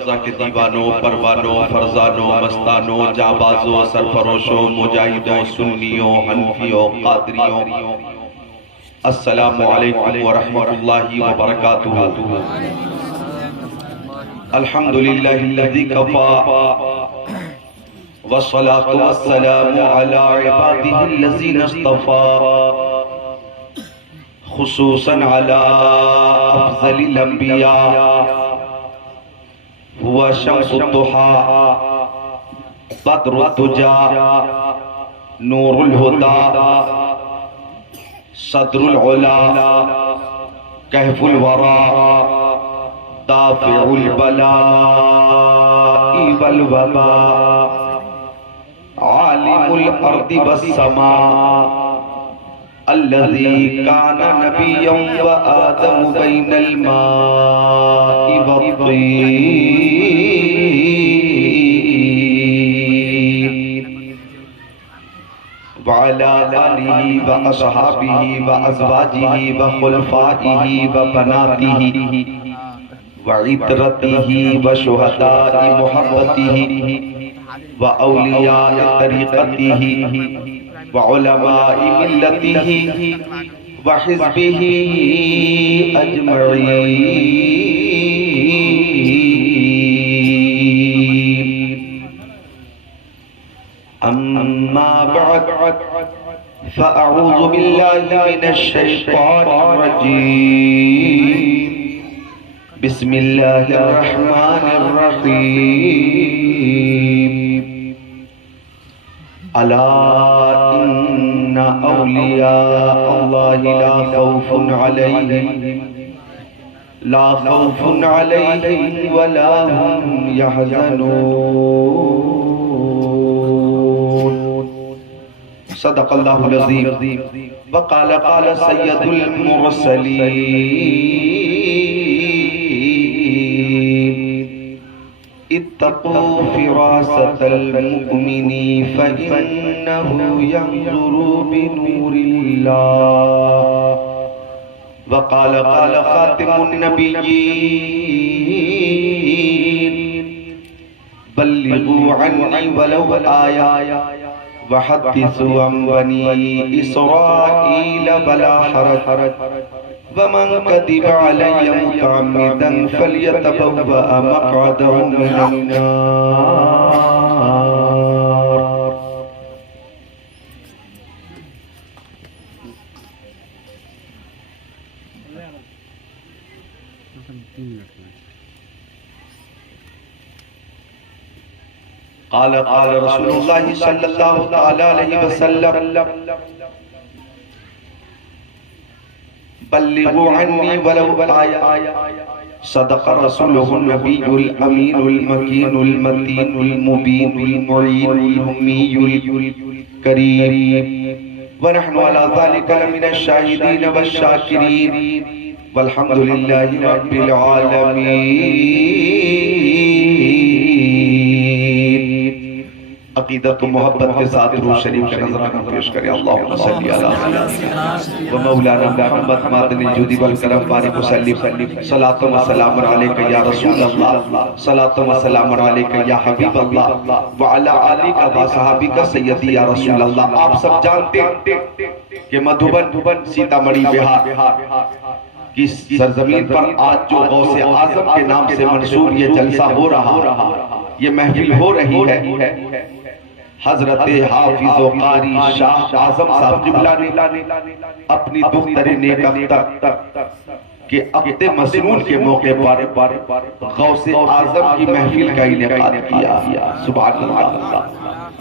رضا کے دیوانوں، پروانوں، فرزانوں، مستانوں، جابازوں، سرفروشوں، مجاہدوں، سنیوں، حنفیوں، قادریوں، السلام علیکم ورحمۃ اللہ وبرکاتہ۔ الحمدللہ الذی کفا والصلاة والسلام علی عبادہ الذین اصطفى خصوصاً علی افضل الانبیاء هو شمس الضحى بدر الدجى نور الهدى صدر العلا كهف الورى دافع البلاء والوباء عالم الأرض والسماء الذي كان نبيا وآدم بين الماء والطين وعلى آله وأصحابه وأزواجه وخلفائه وبناته وعترته وشهداء محبته وأولياء طريقته وعلماء ملته وحزبه أجمعين. أما بعد فأعوذ بالله من الشيطان الرجيم. بسم الله الرحمن الرحيم. ألا إن أولياء الله لا خوف عليهم ولا هم يحزنون. صدق الله العظيم. وقال سيد المرسلين اتقوا فراسة المؤمن فإنه ينظر بنور الله. وقال خاتم النبيين بلغوا عني ولو آية وحدثوا عن بني إسرائيل بلا حرج ومن كذب علي متعمدا فليتبوأ مقعده من النار. قال رسول الله صلى الله عليه وسلم بلغوا عني ولو آية. صدق رسوله النبي الأمين المكين المتين المبين المعين الأمي الكريم. ونحن على ذلك لمن الشاهدين والشاكرين والحمد لله رب العالمين. عقیدت و محبت کے ساتھ روح شریف کا نظرانہ پیش کریں. اللہم صلی علی و مولانا محمد مادن الجودی والکرم بارک وسلم. صلاۃ و سلام علیک یا رسول اللہ، صلاۃ و سلام علیک یا حبیب اللہ، وعلی آلک و صحابک سیدی یا رسول اللہ. آپ سب جانتے ہیں کہ مدھوبن سیتامڑھی بہار کی سرزمین پر آج جو غوث اعظم کے نام سے منسوب یہ جلسہ ہو رہا، یہ محفل ہو رہی ہے، حضرت حافظ و قاری شاہ اعظم صاحب قبلہ نے اپنی دختر نیک اختر کے عقد مسنون کے موقع پر غوث اعظم کی محفل کا انعقاد کیا. سبحان اللہ.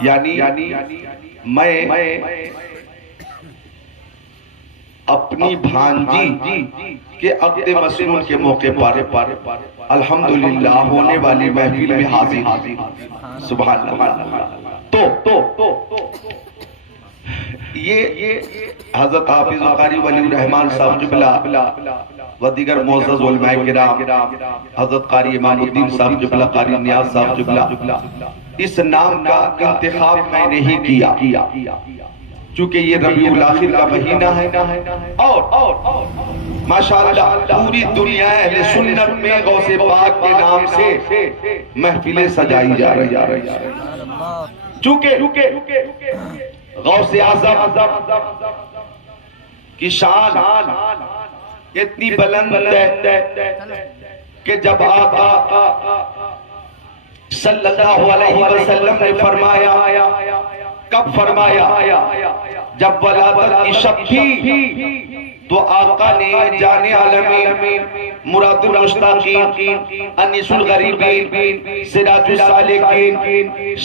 یعنی میں اپنی بھانجی کے عقد مسنون کے موقع پر الحمدللہ ہونے والی محفل میں حاضر. سبحان اللہ. تو یہ حضرت حافظ و قاری ولی الرحمن صاحب قبلہ و دیگر معزز علماء کرام، حضرت قاری امام الدین صاحب قبلہ، قاری نیاز صاحب قبلہ، اس نام کا انتخاب میں نہیں کیا. چونکہ یہ ربیع الاخر کا مہینہ ہے اور ماشاءاللہ پوری دنیا اہل سنت میں غوث پاک کے نام سے محفلیں سجائی جا رہی ہیں، چونکہ غوث اعظم کی شان اتنی بلند ہے کہ جب آقا صلی اللہ علیہ وسلم نے فرمایا، کب فرمایا؟ جب ولادت کی شب تھی تو آقا نے جان عالمین، مراد المشتاقین، انیس الغریبین، سراج السالکین،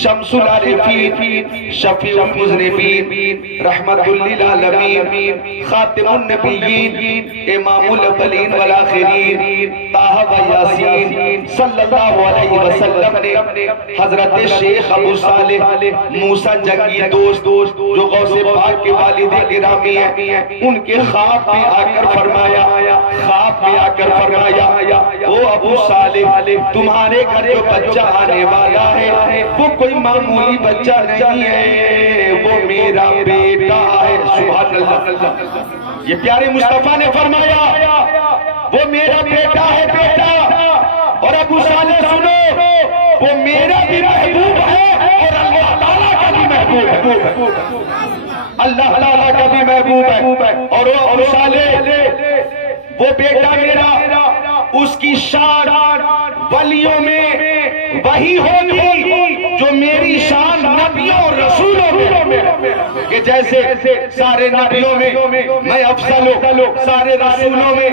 شمس العارفین، شفیع المذنبین، رحمت للعالمین، خاتم النبیین، امام الاولین والآخرین، طٰہٰ و یاسین صلی اللہ علیہ وسلم نے حضرت شیخ ابو صالح موسیٰ جنگی دوست جو غوث پاک کے والد گرامی ہیں، ان کے خواب میں آ کر فرمایا او ابو صالح، تمہارے گھر جو بچہ آنے والا ہے وہ کوئی معمولی بچہ نہیں ہے، وہ میرا بیٹا ہے۔ سبحان اللہ، یہ پیارے مصطفیٰ نے فرمایا وہ میرا بیٹا ہے، بیٹا۔ اور ابو صالح سنو، وہ میرا بھی محبوب ہے اور اللہ تعالیٰ کا بھی محبوب ہے، اللہ تعالیٰ کا بھی محبوب ہے۔ اور وہ ابو صالح، وہ بیٹا میرا، اس کی شان ولیوں میں وہی ہوگی جو میری شان نبیوں اور رسولوں میں، کہ جیسے سارے نبیوں میں میں افضل ہوں، سارے رسولوں میں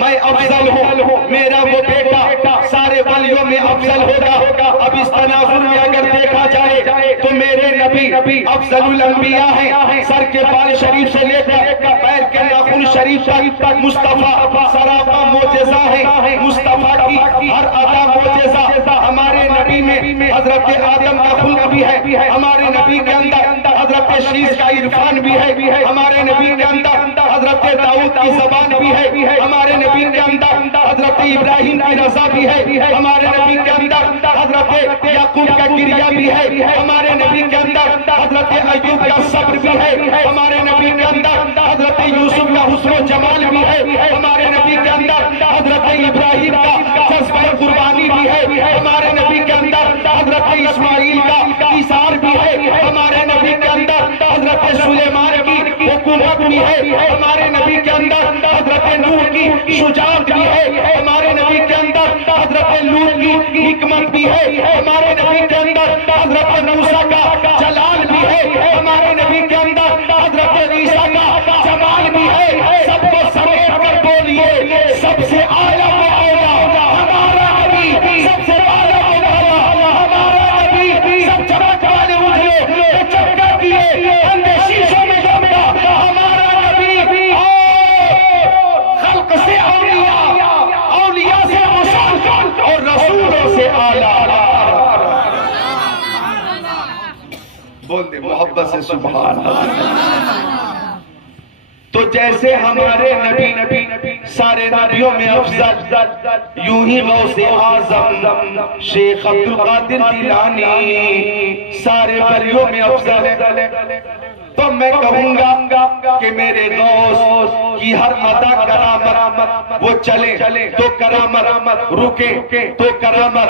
میں افضل ہوں، میرا وہ بیٹا سارے ولیوں میں افضل ہوگا۔ اب اس تناظر میں اگر دیکھا جائے تو میرے نبی افضل الانبیاء ہیں، سر کے بال شریف سے لے کر پیر کے ناخن شریف تک مصطفیٰ سراپا معجزہ ہے، مصطفیٰ کی ہر ادا معجزہ۔ ہمارے نبی میں حضرت آدم کا خلق بھی ہے، ہمارے نبی کے اندر حضرت شیس کا عرفان بھی ہے، ہمارے نبی کے اندر حضرت داؤد کی زبان بھی ہے، ہمارے نبی کے اندر حضرت ابراہیم کی رضا بھی ہے، ہمارے نبی کے اندر حضرت یعقوب کا گریہ بھی ہے، ہمارے نبی کے اندر حضرت ایوب کا صبر بھی ہے، ہمارے نبی کے اندر حضرت یوسف کا حسن و جمال بھی ہے، ہمارے نبی کے اندر حضرت ابراہیم کا جذبہ قربانی بھی ہے، ہمارے نبی کے اندر حضرت اسماعیل کا ایثار بھی ہے، ہمارے نبی کے اندر حضرت سلیمان کی حکومت بھی ہے، ہمارے نبی کے اندر حضرت نوح کی شجاعت بھی ہے، ہمارے نبی کے اندر حضرت لوط کی حکمت بھی ہے، ہمارے نبی کے اندر حضرت موسیٰ کا جلال بھی ہے، ہمارے نبی کے اندر حضرت عیسیٰ کا جمال بھی ہے۔ سب کو سمیٹ کر بولیے، سب سے اعلیٰ و اولیٰ ہمارا نبی، سب سے اعلیٰ و اولیٰ ہمارا نبی، سب چمک والے اجلے چمکا کیے اندھے شیشوں میں چمکا ہمارا نبی، خلق سے اولیاء، اولیاء سے رسول اور رسولوں سے اعلیٰ۔ بول دے محبت سے سبحان اللہ۔ تو جیسے ہمارے نبی سارے نبیوں میں افضل، یوں ہی غوث اعظم شیخ عبد القادر جیلانی سارے ولیوں میں افضل ہے۔ تو میں کہوں گا کہ میرے غوث کی ہر ادا کرامت، وہ چلے تو کرامت، رکے تو کرامت،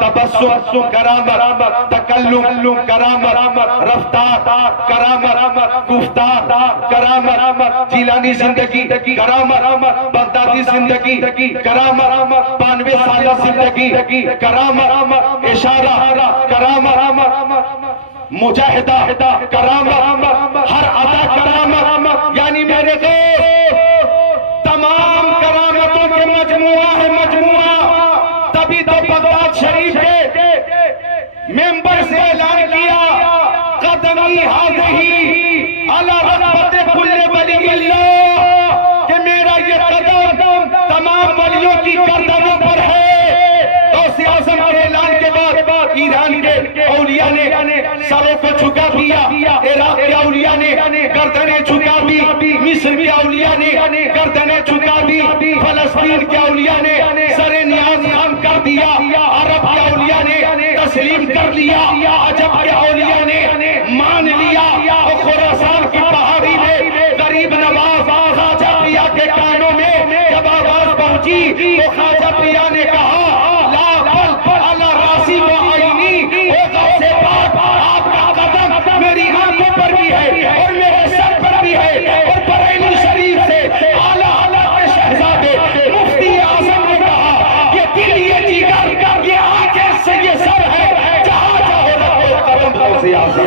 تبسم کرامت، تکلم کرامت، رفتار کرامت، گفتار کرامت، جیلانی زندگی کرامت، بغدادی زندگی کرامت، 92 سالہ زندگی کرامت، اشارہ کرامت، مجاہدہ کرامت، ہر ادا کرامت، یعنی میرے دوست تمام کرامتوں کے مجموعہ ہے، مجموعہ۔ تبھی تو بغداد شریف کے ممبر سے اعلان کیا، قدمی ہذہی علی رتبۃ کل ولی اللہ، کہ میرا یہ قدم تمام ولیوں کی گردنوں پر ہے۔ غوث اعظم کے اعلان کے بعد ایران کے اولیاء نے سروں کو جھکا دیا، عراق کے اولیاء نے گردنیں جھکا دی، مصر کے اولیاء نے گردنیں جھکا دی، فلسطین کے اولیاء نے سر نیاز خم کر دیا، عرب کے اولیاء نے تسلیم کر لیا، عجب کے اولیاء نے مان لیا، اور خراسان کی کی تو خواجہ پیا نے کہا لا بل علی راسی و عینی، او غوث پاک آپ کا قدم میری آنکھوں پر بھی ہے اور میرے سر پر بھی ہے۔ اور بریلی شریف سے اعلیٰ حضرت شہزادے مفتی اعظم نے کہا یہ دل یہ جگر یہ آنکھیں سے یہ سر ہے، جہاں جاؤ رکھو قدم غوث اعظم۔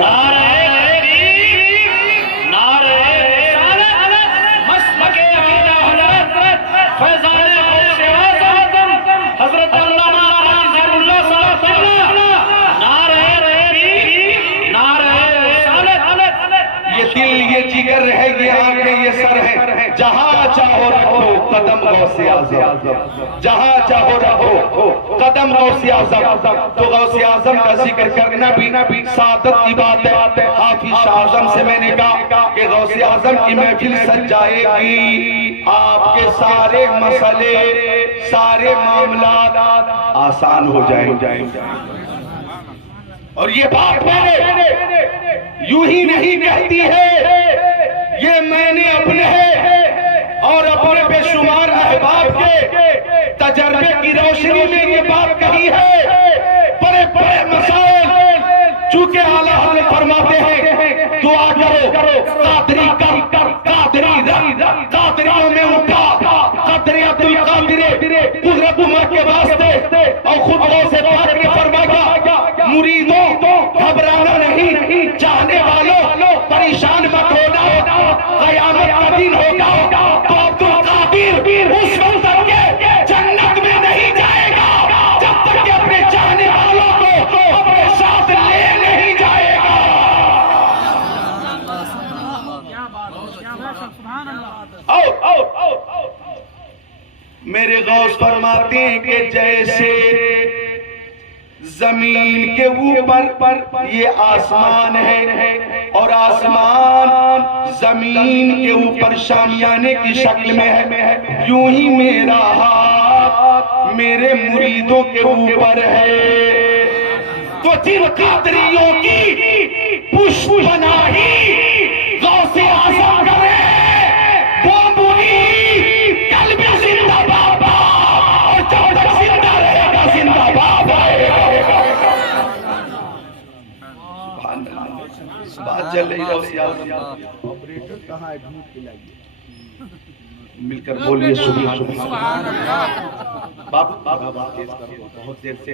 یہ جگر ہے، یہ آنکھیں، یہ سر ہے، جہاں چاہو رکھو قدم غوث اعظم، جہاں چاہو رکھو قدم غوث اعظم۔ تو غوث اعظم کا ذکر کرنا بھی سعادت کی بات ہے۔ حافظ شاہ اعظم سے میں نے کہا کہ غوث اعظم کی محفل سج جائے گی، آپ کے سارے مسئلے سارے معاملات آسان ہو جائیں گے۔ اور یہ بات میں نے یوں ہی نہیں کہتی ہے، یہ میں نے اپنے اور اپنے بے شمار احباب کے تجربے کی روشنی میں یہ بات کہی ہے۔ بڑے بڑے مسائل چونکہ اعلیٰ حضرت فرماتے ہیں دعا کرو قادری قادریوں میں اٹھا قادری عبدالقادر قدرت عمر کے واسطے، اور خود غوث پاک نے فرمایا مریدوں گھبرانا نہیں، چاہنے والوں پریشان مت ہونا، قیامت کا دن ہوگا تو عبدالقادر اس وقت تک کے جنت میں نہیں جائے گا جب تک کہ اپنے چاہنے والوں کو اپنے ساتھ لے نہیں جائے گا۔ میرے غوث فرماتے ہیں کہ جیسے زمین کے اوپر یہ آسمان ہے اور آسمان زمین کے اوپر شامیانے کی شکل میں ہے، یوں ہی میرا ہاتھ میرے مریدوں کے اوپر ہے۔ تو جن قادریوں کی پشت پناہی غوث اعظم کرے وہ مرید کل بھی زندہ باد، اور جب تک زندہ رہے گا زندہ باد آئے گا۔ بات چل رہی غوث اعظم، آپریٹر کہاں ہے؟ دودھ پلائیے، مل کر بولیے سبحان اللہ۔ بہت دیر سے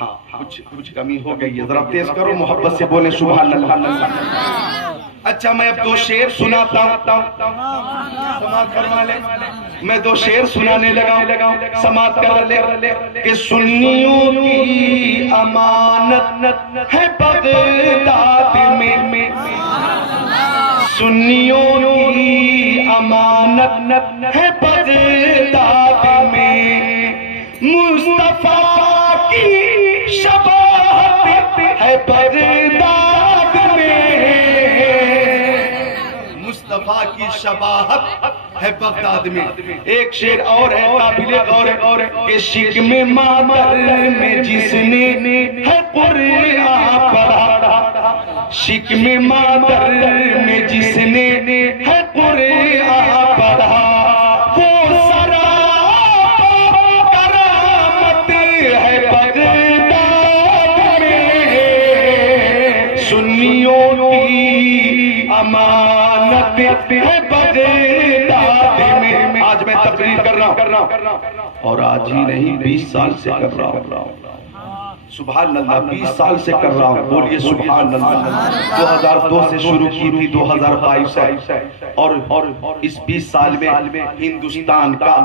ہاں کچھ کمی ہو گئی ہے، ذرا تیز کرو، محبت سے بولے سبحان اللہ۔ اچھا میں اب دو شعر سناتا ہوں، سماعت کروا لیں، میں دو شعر سنانے لگا، سماعت کر لیں کہ سنیوں کی امانت ہے بغداد میں، سنیوں کی امانت ہے بغداد میں، مصطفیٰ کی شباہت ہے بغداد میں، مصطفیٰ کی شباہت ہے بغداد میں۔ ایک شعر اور ہے قابل غور کہ شکم مادر میں جس نے ہے قرآن پڑھا، شکم مادر میں جس نے ہے قرآن پڑھا، وہ سراپا کرامت ہے بغداد میں، سنیوں کی امانت ہے بغداد میں۔ آج میں تقریر کر رہا ہوں اور آج ہی نہیں 20 سال سے کر رہا ہوں، سبحان اللہ، 20 سال سے کر رہا ہوں، بولیے سبحان اللہ۔ 2002 سے شروع کی تھی، 2022 سے، اور اس 20 سال میں ہندوستان کا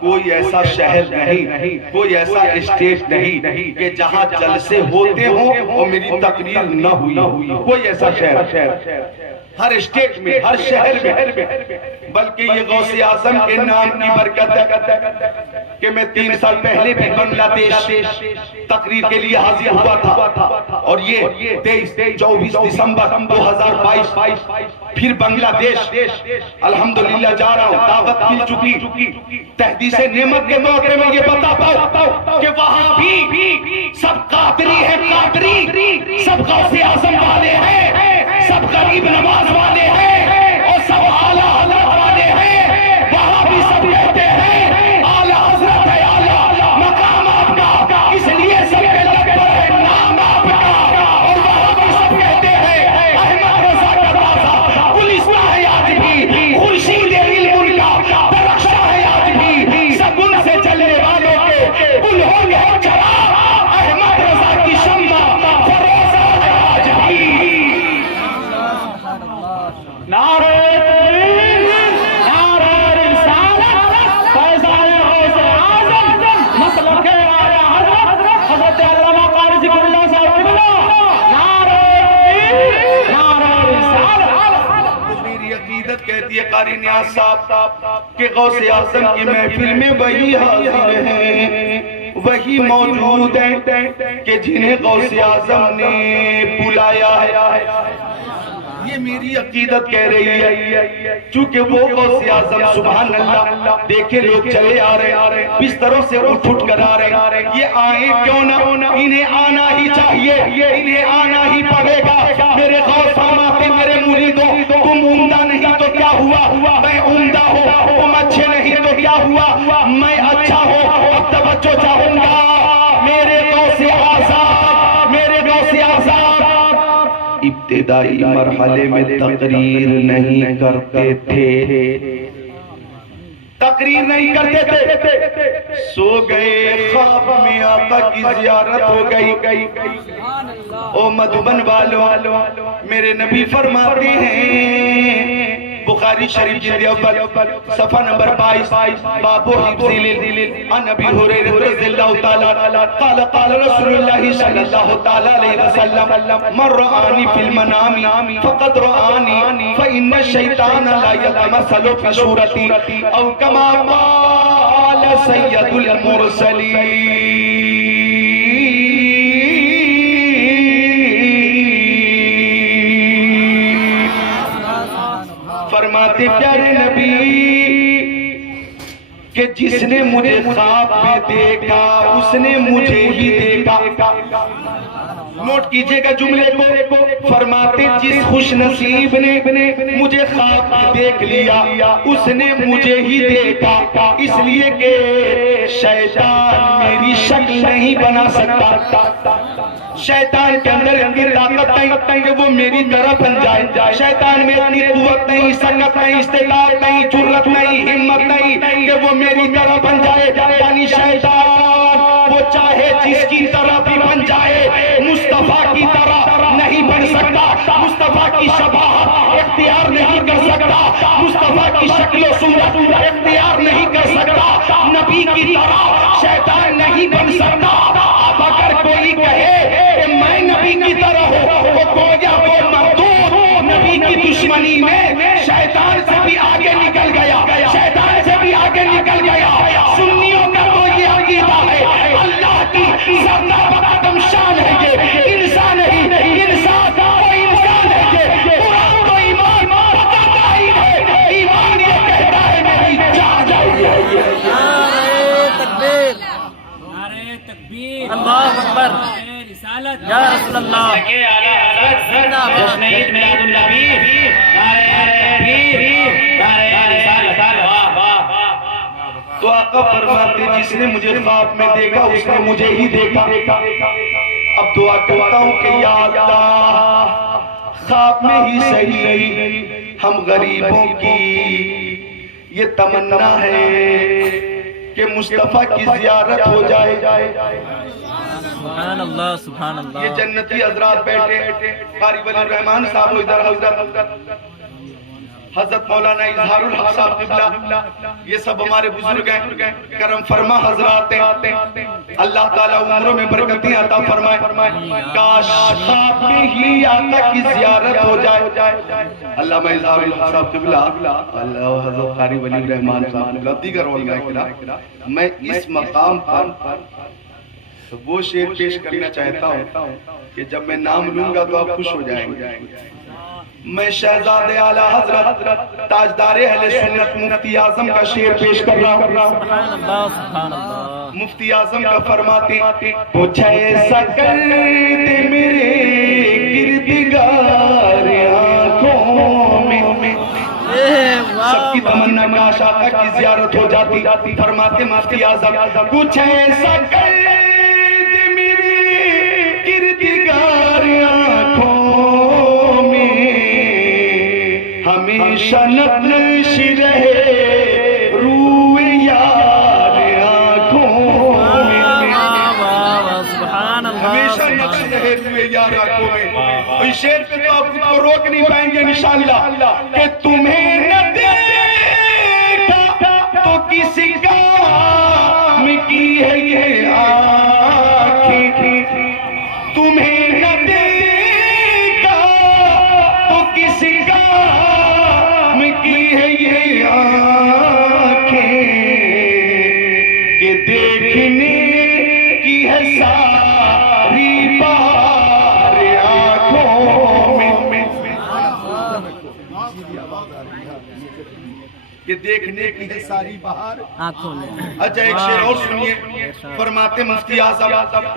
کوئی ایسا شہر نہیں، کوئی ایسا اسٹیٹ نہیں کہ جہاں جلسے ہوتے ہوں اور میری تقریر نہ ہوئی، کوئی ایسا شہر، ہر اسٹیٹ میں، ہر شہر میں، بلکہ یہ غوث اعظم کے نام کی برکت ہے کہ میں 3 سال پہلے بھی بنگلہ دیش تقریر کے لیے حاضر ہوا تھا، اور یہ 24 دسمبر 2022 پھر بنگلہ دیش الحمدللہ جا رہا ہوں، دعوت مل چکی، تحدیث نعمت کے موقع میں یہ بتاتا ہوں کہ وہاں بھی سب قادری ہے، قادری سب غوث اعظم والے ہیں، سب غریب نواز والے ہیں، اور سب اعلیٰ حضرت والے ہیں، وہاں بھی سب کہتے ہیں اعلیٰ حضرت عقیدت کہتی ہے قاری نیاز صاحب کہ غوث اعظم کی محفل میں وہی حاضر ہیں، وہی موجود ہیں کہ جنہیں غوث اعظم نے بلایا ہے۔ یہ میری عقیدت کہہ رہی ہے، چونکہ وہ غوث اعظم سبحان اللہ دیکھے لوگ چلے آ رہے، بستروں سے اٹھ کر آ رہے، یہ آئیں کیوں نہ، انہیں آنا ہی چاہیے، انہیں آنا ہی پڑے گا۔ میرے غوث فرماتے میرے مریدوں، تم عمدہ نہیں تو کیا ہوا، میں عمدہ ہوں، تم اچھے نہیں تو کیا ہوا، میں اچھا ہوں، اب توجہ چاہوں گا۔ میرے غوث اعظم، میرے غوث اعظم ابتدائی مرحلے میں تقریر نہیں کرتے تھے، تقریر نہیں کرتے تھے، سو گئے خواب میں آقا کی زیارت ہو گئی۔ او مدھوبن والوں، میرے نبی فرماتے ہیں بخاری شریف جلد اول صفحہ نمبر 22 باب حفظ العلم عن ابی ہریرہ رضی اللہ تعالی قال قال رسول اللہ صلی اللہ تعالی علیہ وسلم من رآنی فی المنام فقد رآنی فإن الشیطان لا يتمثل فی صورتی او کما قال سید المرسلین۔ فرماتے پیارے نبی کہ جس نے مجھے خواب میں دیکھا اس نے مجھے ہی دیکھا۔ نوٹ کیجئے گا جملے کو، فرماتے جس خوش نصیب نے مجھے خواب میں دیکھ لیا اس نے مجھے ہی دیکھا، اس لیے کہ شیطان میری شکل نہیں بنا سکتا، شیطان کے اندر اتنی طاقت نہیں کہ وہ میری طرح بن جائے، شیطان میں اتنی قوت نہیں، سکت نہیں، استطاعت نہیں، جرت نہیں، ہمت نہیں کہ وہ میری طرح بن جائے۔ یعنی شیطان وہ چاہے جس کی طرح بھی بن جائے مصطفیٰ کی طرح نہیں بن سکتا، مصطفیٰ کی شباہت اختیار نہیں کر سکتا، مصطفیٰ کی شکل و صورت اختیار نہیں کر سکتا، نبی کی طرح شیطان نہیں بن سکتا۔ اب اگر کوئی کہے کہ میں نبی کی طرح ہوں، وہ گویا وہ مردود نبی کی دشمنی میں شیطان سے بھی آگے نکل گیا، شیطان سے بھی آگے نکل گیا۔ سنیوں کا تو یہ عقیدہ ہے اللہ کی زردہ بقدم شان ہے، یہ انسان نہیں، انسان وہ انسان ہے، یہ قرآن تو ایمان بتاتا ہی ہے، ایمان یہ کہتا ہے میری جان جائیے۔ نعرہ تکبیر، نعرہ تکبیر، اللہ اکبر، رسالت یا رسول اللہ، جشن عید میلاد النبی، نعرہ تکبیر، نعرہ رسالت۔ تو آقا فرماتے جس نے مجھے خواب میں دیکھا اس نے مجھے ہی دیکھا۔ اب دعا کرتا ہوں کہ یا اللہ خواب میں ہی صحیح ہم غریبوں کی یہ تمنا ہے کہ مصطفیٰ کی زیارت ہو جائے۔ سبحان اللہ، سبحان اللہ۔ یہ جنتی حضرات بیٹھے، قاری ولی الرحمن صاحب ادھر، حضرت مولانا اظہار الحق صاحب قبلہ، یہ سب ہمارے بزرگ ہیں، کرم فرما حضرات ہیں، اللہ تعالیٰ عمروں میں برکتیں عطا فرمائے۔ کاش خواب میں ہی آقا کی زیارت ہو جائے۔ علامہ اظہار الحق صاحب قبلہ، اللہ حضرت قاری ولی الرحمن صاحب قبلہ، دیگر علماء کرام، میں اس مقام پر وہ شعر پیش کرنا چاہتا ہوں کہ جب میں نام لوں گا تو آپ خوش ہو جائیں گے۔ میں شہزاد اعلیٰ حضرت تاجدار اہل سنت مفتی اعظم کا شعر پیش کر رہا ہوں۔ سبحان اللہ، سبحان اللہ۔ مفتی اعظم کا فرماتے کچھ ایسا کر دے میرے کردگار آنکھوں میں، سب کی تمنا کاش آقا کی زیارت ہو جاتی۔ فرماتے مفتی اعظم کچھ ایسا کر دے میرے کردگار آنکھوں میں، ہمیشہ نقش رہے روح یار آنکھوں میں، ہمیشہ نقش رہے روح یار آنکھوں میں۔ اس شعر پہ تو آپ خود کو روک نہیں پائیں گے انشاءاللہ کہ تمہیں نہ دیکھا تو کسی کام کی ہے یہ آنکھیں، تمہیں نہ دیکھا تو کسی کام کی کہ دیکھنے کی ہے ساری بہار آنکھوں میں. اچھا ایک شعر اور سنیے فرماتے مفتی اعظم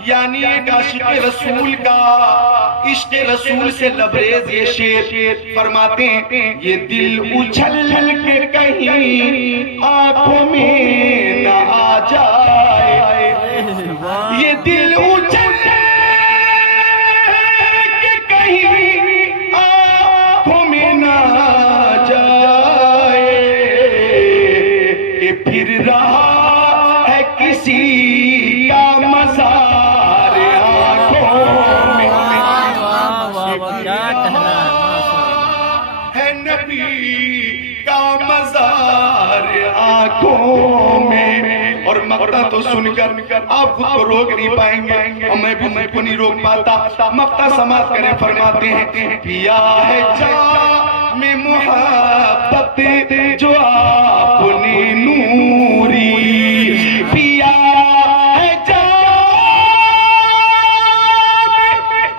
یعنی ایک عاشق رسول کا عشق رسول سے لبریز یہ شعر فرماتے ہیں یہ دل اچھل کے کہیں آنکھوں میں نہ آ جائے یہ دل اچھل کے کہیں آنکھوں میں نہ آ جائے کہ پھر رہا ہے کسی کا مزار آنکھوں میں کیا کہنا ہے نبی کا مزار آنکھوں میں اور مقطع تو سن کر آپ خود کو روک نہیں پائیں گے اور میں بھی کو نہیں روک پاتا مقطع سماعت کریں فرماتے ہیں پیا ہے جام محبت جو آپ نے نوری پیا ہے جام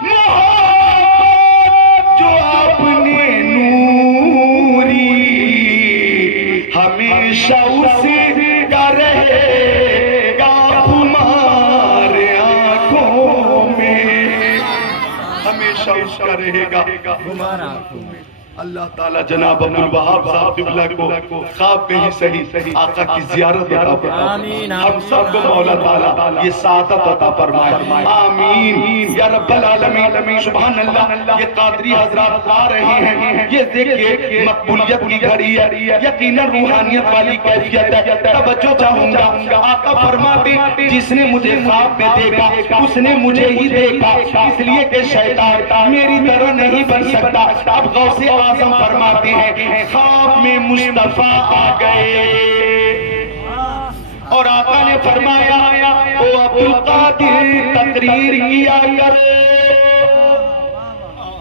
محبت جو آپ نے نوری ہمیشہ اسی کا رہے گا ہمارے آنکھوں میں ہمیشہ اس کا رہے گا ہمارا آنکھوں میں. اللہ تعالیٰ جناب عبدالوہاب صاحب قبلہ کو خواب میں ہی صحیح آقا کی زیارت عطا فرمائے ہم سب کو مولا تعالیٰ یہ سعادت عطا فرمائے آمین یا رب العالمین سبحان اللہ یہ قادری حضرات آ رہے ہیں یہ دیکھیں مقبولیت کی گھڑی ہے یقیناً روحانیت والی کیفیت ہے توجہ چاہوں گا آقا فرماتے جس نے مجھے خواب میں دیکھا اس نے مجھے ہی دیکھا اس لیے کہ شیطان میری طرح نہیں بن سکتا اب غوث اعظم فرماتے ہیں خواب میں مصطفیٰ آ گئے اور آقا نے فرمایا او عبدالقادر تقریر کیا کرو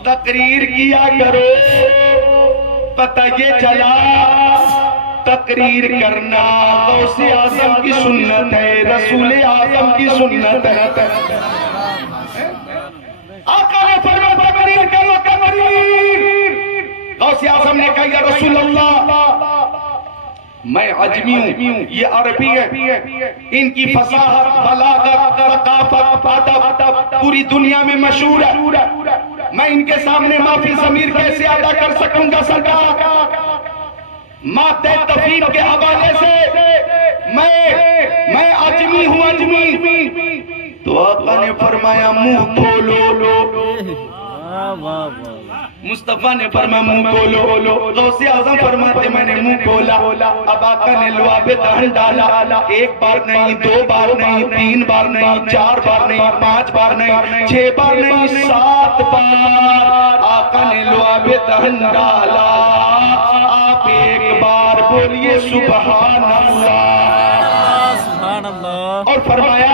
تقریر کیا کرو پتہ یہ چلا تقریر کرنا غوث اعظم کی سنت ہے رسول اعظم کی سنت ہے آقا نے فرمایا تقریر کرو تقریر غوث اعظم نے کہا یا رسول اللہ میں عجمی ہوں یہ عربی ہے ان کی فصاحت بلاغت ثقافت ادب پوری دنیا میں مشہور ہے میں ان کے سامنے معافی ضمیر کیسے ادا کر سکوں گا سرکار مادہ تفہیم کے حوالے سے میں عجمی ہوں عجمی تو آقا نے فرمایا منہ کھولو مصطفیٰ نے فرمایا منہ کھولو غوث اعظم فرماتے میں نے منہ کھولا اب آقا نے لعاب دہن ڈالا ایک بار نہیں دو بار نہیں تین بار نہیں چار بار نہیں پانچ بار نہیں 6 بار نہیں 7 بار آقا نے لعاب دہن ڈالا آپ ایک بار بولیے سبحان اللہ اور فرمایا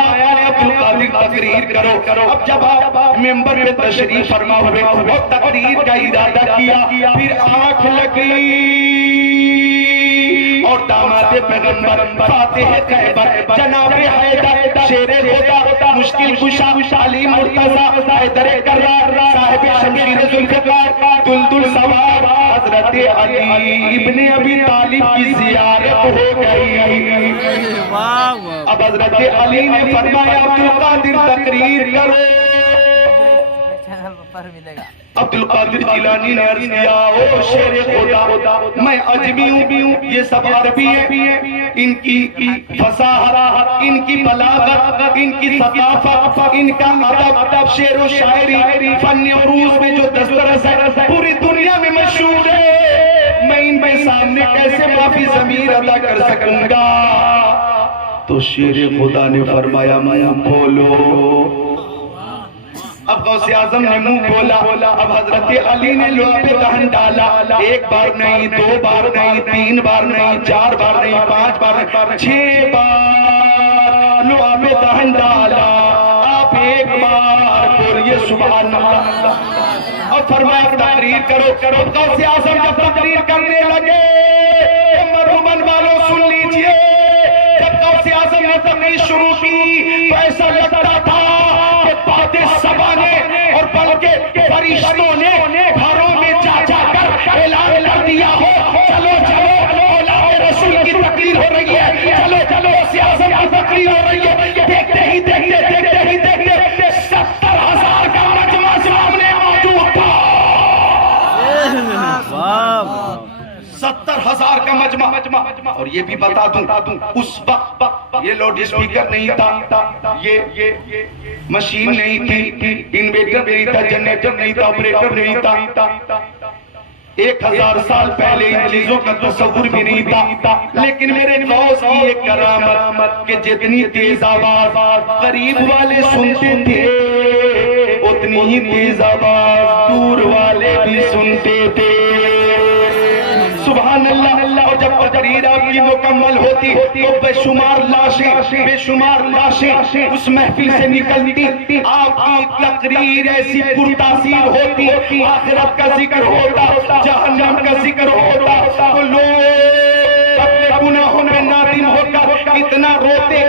عبدالقادر تقریر کرو اب جب آپ ممبر پہ تشریف فرما ہوئے اور تقریر کا ارادہ کیا پھر آنکھ لگی اور داماد پیغمبر فاتح خیبر جناب حیدر شیر خدا مشکل کشا علی مرتضی حیدر کرار صاحب شمشیر ذوالفقار دلدل سوار حضرت علی ابن ابی طالب کی زیارت ہو گئی اب حضرت علی نے فرمایا عبدالقادر تقریر کرو عبدالقادر جیلانی نے عرض کیا او شیر خدا میں عجمی ہوں یہ سب عربی ہیں ان کی فصاحت ان کی بلاغت ان کی ثقافت ان کا ادب شعر و شاعری فن عروض میں جو دسترس ہے پوری دنیا میں مشہور ہے میں ان کے سامنے کیسے معافی ضمیر ادا کر سکوں گا تو شیر خدا نے فرمایا منہ کھولو اب غوث اعظم نے منہ کھولا اب حضرت علی نے لعاب دہن ڈالا ایک بار نہیں دو بار نہیں تین بار نہیں چار بار نہیں پانچ بار نہیں 6 بار لعاب دہن ڈالا آپ ایک بار بولیے سبحان اللہ اور فرمایا تقریر کرو غوث اعظم جب تقریر کرنے لگے مرحومن والوں سن لیجئے جب غوث اعظم نے تقریر شروع کی تو ایسا لگتا تھا کہ باتیں سبا نے اور بلکہ فرشتوں نے گھروں میں جا کر اعلان کر دیا ہو چلو اولاد ہے. چلو چلو سیاست کی تقریر ہو رہی ہے. دیکھتے ہی دیکھتے 70,000 کا مجمع سامنے موجود تھا. 70,000 کا مجمع. اور یہ بھی بتا دوں اس وقت یہ لاؤڈ اسپیکر نہیں تھا, یہ مشین نہیں تھی, انویٹر نہیں تھا, جنریٹر نہیں تھا, آپریٹر نہیں تھا. 1000 سال پہلے ان چیزوں کا تصور بھی نہیں تھا. لیکن میرے غوث کی یہ کرامت کہ جتنی تیز آواز قریب والے سنتے تھے اتنی ہی تیز آواز دور والے بھی سنتے تھے. سبحان اللہ. اور جب تقریر آپ کی مکمل ہوتی تو بے شمار لاشیں اس محفل سے نکلتی. آپ کی تقریر ایسی پرتاثیر ہوتی, آخرت کا ذکر ہوتا, جہنم کا ذکر ہوتا, تو لوگ اپنے گناہوں میں نادم ہو کر اتنا روتے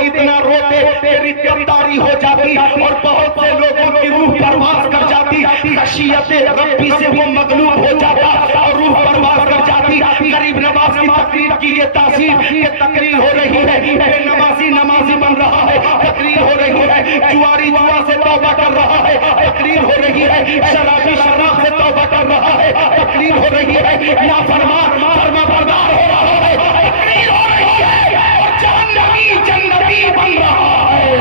تیری گرفتاری ہو جاتی اور بہت سے لوگوں کی روح پرواز کر جاتی. خشیت ربی سے وہ مغلوب ہو جاتا اور روح پرواز کر جاتی. غریب نواز کی تقریر کی یہ تاثیر, یہ تقریر ہو رہی ہے بے نمازی بن رہا ہے, تقریر ہو رہی ہے جواری جوا سے توبہ کر رہا ہے, تقریر ہو رہی ہے شرابی شراب سے توبہ کر رہا ہے, تقریر ہو رہی ہے نافرمان فرما بردار ہو رہا ہے, تقریر ہو رہی ہے اور جنتی بن رہا ہے.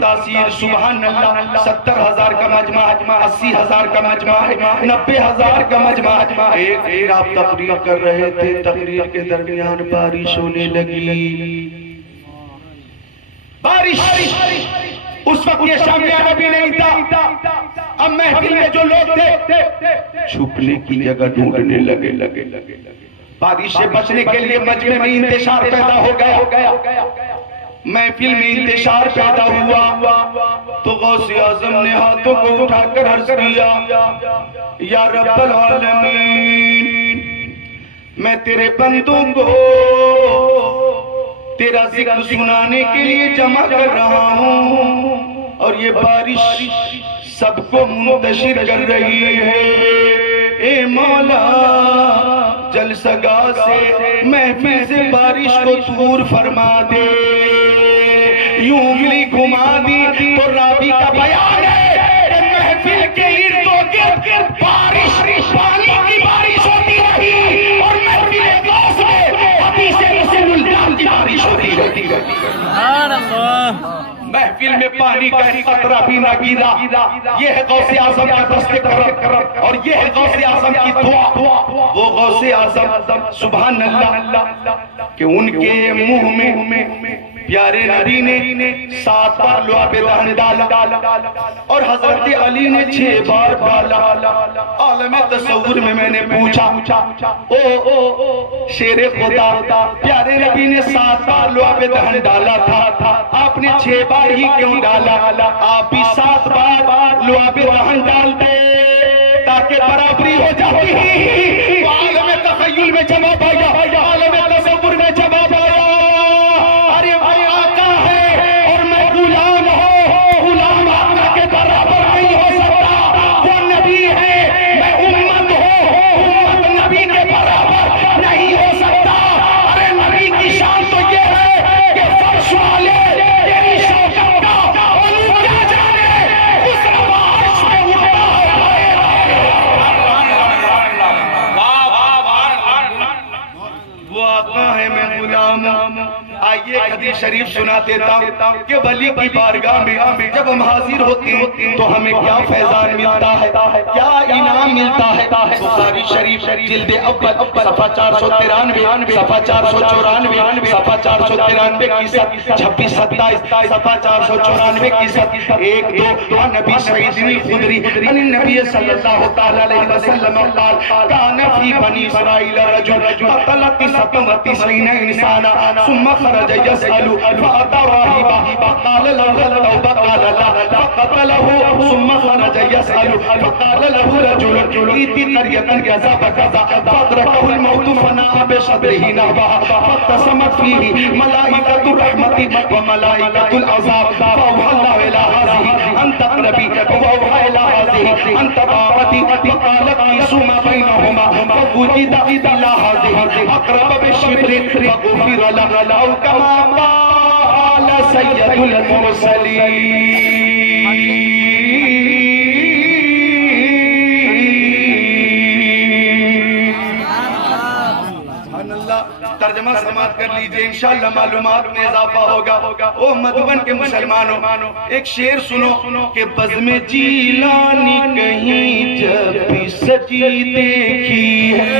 تاثیر سبحان اللہ. 70,000 کا مجمع, 80,000 کا مجمع ہے, 90,000 کا مجمع. ایک آپ تقریر کر رہے تھے, تقریر کے درمیان بارش ہونے لگی. بارش اس وقت یہ شامیانہ بھی نہیں تھا. اب محفل میں جو لوگ تھے چھپنے کی جگہ ڈھونڈنے لگے. بارش سے بچنے کے لیے مجمع میں انتشار پیدا ہو گیا. محفل میں انتشار پیدا ہوا تو غوث اعظم نے ہاتھوں کو اٹھا کر عرض کیا, یا رب العالمین, میں تیرے بندوں کو تیرا ذکر سنانے کے لیے جمع کر رہا ہوں اور یہ بارش سب کو منتشر کر رہی ہے. اے مولا جلسگاہ سے محفل سے بارش کو دور فرما دے. یوں انگلی گھما دی تو راوی کا بیان ہے کہ محفل کے ارد و گرد بارش, پانی کی بارش ہوتی رہی اور محفل غوث میں حدیث رسول اللہ کی بارش ہوتی رہتی. سبحان اللہ. محفل میں پانی کا قطرہ بھی نہ گرا. یہ ہے غوث اعظم کا دست کرم اور یہ ہے غوث اعظم کی دعا. وہ غوث اعظم سبحان اللہ کہ ان کے منہ میں پیارے نبی نے 7 بار لعاب دہن ڈالا اور حضرت علی نے 6 بار ڈالا. عالم تصور میں نے پوچھا, او شیر خدا, پیارے نبی نے 7 بار لعاب دہن ڈالا تھا, آپ نے 6 بار ہی کیوں ڈالا؟ آپ بھی 7 بار لعاب دہن ڈال دے تاکہ برابری ہو جاتی. عالم تخیل میں جواب آیا, عالم تصور میں جواب آیا. آئیے حدیث شریف سنا دیتا ہوں کہ ولی کی بارگاہ میں جب ہم حاضر ہوتے ہیں تو ہمیں کیا فیضان ملتا ہے, کیا انعام ملتا ہے. بخاری شریف جلد اول صفحہ 493, صفحہ 494, صفحہ 493 کی 26 27, صفحہ 494 کی 1 2. نبی سعید الخدری عن النبی صلی اللہ تعالی علیہ وسلم قال کان فی بنی اسرائیل رجل قتل 97 انسانا ثم خرج يسأل فأتى راهبا فقال له التوبة قال لا فقتله ثم خرج يسأل فقال له رجل ائت قرية كذا وكذا فأدركه الموت فناء بصدره نهبها فابتسمت فيه ملائكة الرحمة وملائكة العذاب فأوحى الله إلى هذه أن تقربي وأوحى إلى هذه أن تباعدي فقالت قيسوا ما بينهما فوجد إلى هذه أقرب بالشبر فغفر له أو كما قال سيد المرسلين. ترجمہ سماعت کر لیجئے، انشاءاللہ معلومات میں اضافہ ہوگا۔ او مدھوبن کے مسلمانوں، ایک شعر سنو کہ بزم جیلانی کہیں جب بھی سجی دیکھی ہے۔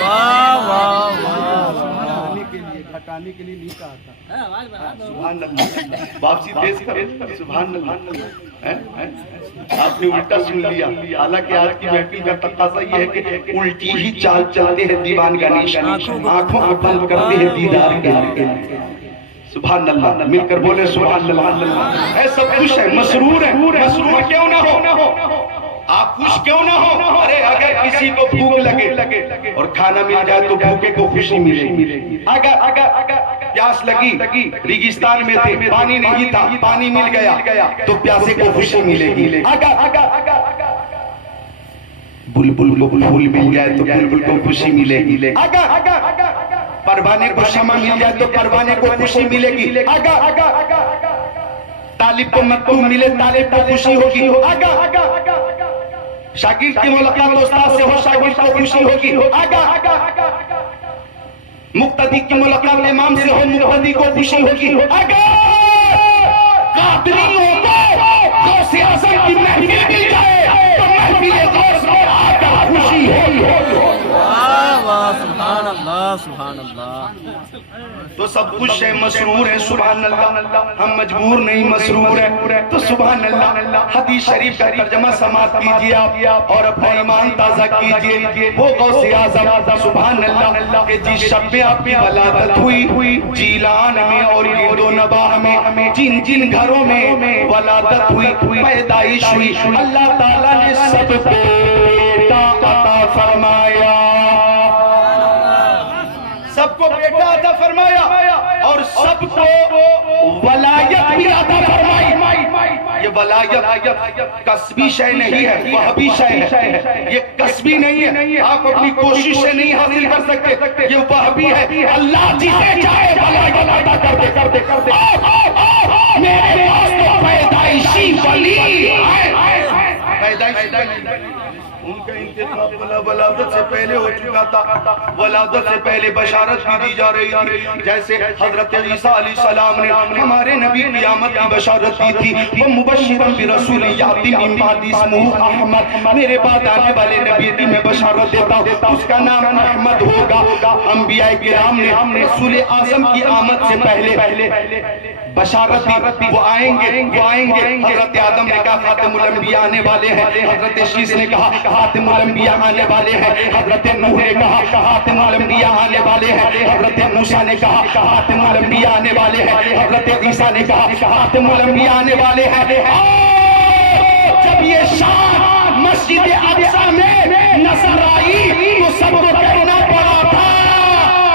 واہ واہ واہ، ہٹانے کے لیے نہیں کہا تھا۔ سبحان اللہ، واپسی تیز کرو، سبحان اللہ۔ آپ نے الٹا سن لیا، حالانکہ آج کی محفل کا تقاضا یہ ہے کہ الٹی ہی چال چلتے ہیں دیوان گنیش، آنکھوں کو بند کرتے ہیں دیدار کے لیے۔ سبحان اللہ، مل کر بولے سبحان اللہ۔ اے سب خوش ہے، مسرور ہے، مسرور کیوں نہ ہو، آپ خوش کیوں نہ ہو؟ ارے اگر کسی کو بھوک لگے اور کھانا مل جائے تو بھوکے کو خوشی ملے گی۔ اگر پیاس لگی، ریگستان میں تھے، پانی نہیں تھا، پانی مل گیا تو پیاسے کو خوشی ملے گی۔ اگر بلبل کو پھول مل جائے تو بلبل کو خوشی ملے گی۔ اگر پروانے کو شمع مل جائے تو پروانے کو خوشی ملے گی۔ اگر طالب کو مکتوب ملے طالب کو خوشی ہوگی۔ اگر شاگرد کی ملاقات استاد سے ہو شاگرد کو خوشی ہوگی۔ اگر مقتدی کی ملاقات امام سے ہو مقتدی کو خوشی ہوگی۔ اگر قادریوں کو غوث اعظم کی محفل مل جائے تو محفل غوث میں آ کر خوشی ہوگی۔ واہ واہ، سبحان اللہ سبحان اللہ۔ تو سب خوش ہے، مسرور ہے، سبحان اللہ۔ ہم مجبور نہیں، مسرور ہے تو سبحان اللہ۔ حدیث شریف کا ترجمہ سماعت کیجئے آپ اور اپنا ایمان تازہ کیجئے۔ وہ غوث اعظم سبحان اللہ کہ جس شب میں آپ کی ولادت ہوئی، جیلان میں اور گرد و نواح میں جن جن گھروں میں ولادت ہوئی، پیدائش ہوئی، اللہ تعالیٰ نے سب کو بیٹا عطا فرمایا، سب کو بیٹا عطا فرمایا اور سب کو ولایت بھی عطا فرمائی۔ یہ ولایت کسبی شے نہیں ہے، وہبی شے ہے، یہ کسبی نہیں ہے، آپ اپنی کوشش سے نہیں حاصل کر سکتے، یہ وہبی ہے۔ اللہ جسے چاہے ولایت عطا کرتے میرے پاس تو پیدائشی ولی ہے۔ پیدائشی ان کا انتخاب ولادت سے پہلے ہو چکا تھا، ولادت سے پہلے بشارت بھی دی جا رہی تھی، جیسے حضرت عیسیٰ علیہ السلام نے ہمارے نبی قیامت کی بشارت دی تھی۔ وَمُبَشِّرًا بِرَسُولٍ يَأْتِي مِن بَعْدِهِ اسْمُهُ أَحْمَدُ، میرے بعد آنے والے نبی کی میں بشارت دیتا ہوں، اس کا نام احمد ہوگا۔ انبیاء کرام نے رسول اعظم کی آمد سے پہلے بشارت دی، وہ آئیں گے۔ حضرت آدم نے کہا خاتم الانبیاء آنے والے ہیں، حضرت شیس نے کہا خاتم الانبیاء آنے والے ہیں، حضرت نوح نے کہا خاتم الانبیاء آنے والے ہیں، حضرت موسیٰ نے کہا خاتم الانبیاء آنے والے ہیں، حضرت عیسیٰ نے کہا خاتم الانبیاء آنے والے ہیں۔ جب یہ شان مسجد اقصیٰ میں نظر آئی تو سب کو کہنا پڑا تھا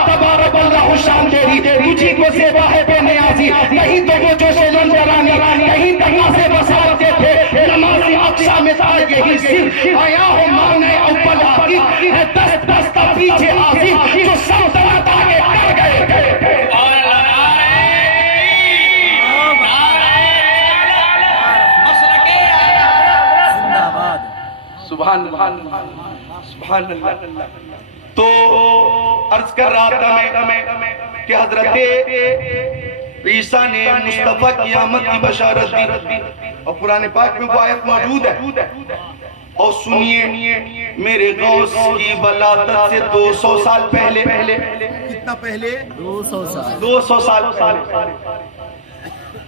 تبارک اللہ شان تیری، تجھی کو زیبا ہے بے نیازی، کہیں تو وہ جو شیلن جرانی، کہیں تنگا سے بساتے تھے، نماز اقصیٰ میں تھا یہی سر، آیا ہو مانے اول حقیق ہے دست دست پیچھے عظیم جو سلطنت آگے کر گئے۔ سبحان اللہ سبحان اللہ۔ تو عرض کر رہا تھا میں کہ حضرت عیسیٰ نے مصطفیٰ کی آمد کی بشارت دی اور قرآن پاک میں وہ آیت موجود ہے۔ اور سنیے میرے غوث کی ولادت سے 200 سال پہلے، کتنا پہلے؟ 200 سال